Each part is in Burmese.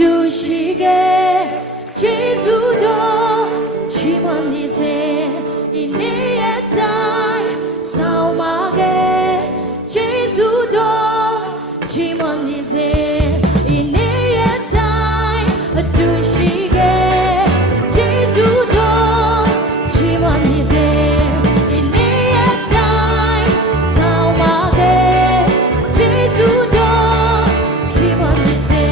တူရှိခဲ့ဂျေဇုတော်ချီးမွမ်းနေစေဤနေ့ရက်တိုင်းဆောင်ပါခဲ့ဂျေဇုတော်ချီးမွမ်းနေစေဤနေ့ရက်တိုင်းအတူရှိခဲ့ဂျေဇုတော်ချီးမွမ်းနေစေဤနေ့ရက်တိုင်းဆောင်ပါခဲ့ဂျေဇုတော်ချီးမွမ်းနေစေ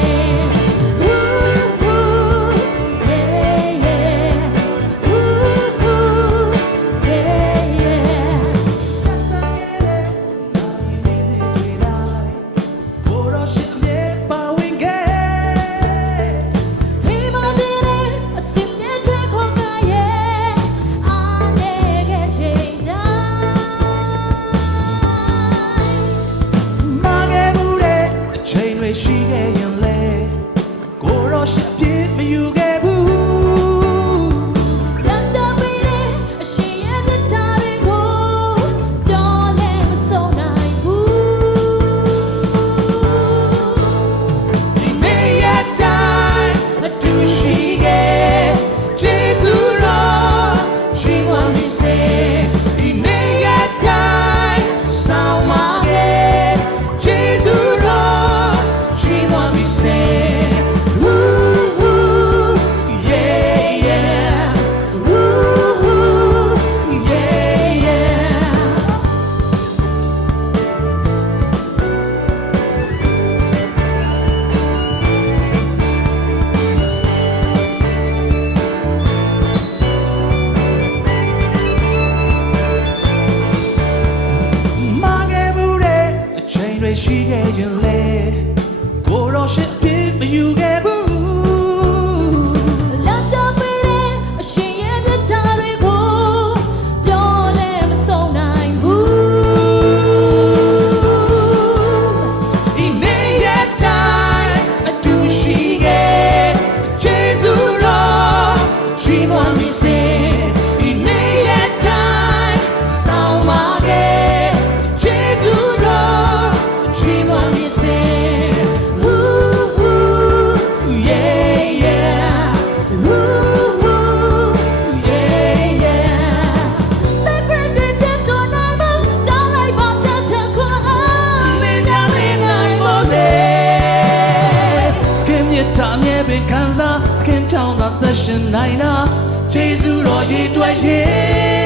ရှိခဲ့ရင်လေကိုရောရှိအပြစ်မယူခဲ့ဘူးလမ်းတော်ဝေးတဲ့အရှင်ရဲ့တတားတွေကိုတော်လည်းမဆုံးနိုင်ဘူးဒီနေ့ရက်တိုင်းအတူရှိခဲ့ဂျေဇုတော်ချီးမွမ်းနေစေဒီနေ့ရက်တိုင်းဆောင်ပါခဲ့ဂျေဇုရှိခဲ့ရင်လေကိုရောရှိအပြစ်မယူခဲ့ဘူးလမ်းတော်ဝေးတဲ့အရှင်ရဲ့တတားတွေကိုပြောလည်းမဆုံးနိုင်ဘူးဒီနေ့ရက်တိုင်းအတူရှိခဲ့ဂျေဇုတော်ချီးမွမ်းနေစေဒီနေ့ရက်တိုင်းဆောင်ပါခဲ့ဂျေဇုတော်ချီးမွမ်းနေစေအမြဲပင်ခံစားခင်ချောင်းသာသက်ရှင်နိုင်တာဂျေဇုတော်ရေတွက်ရေ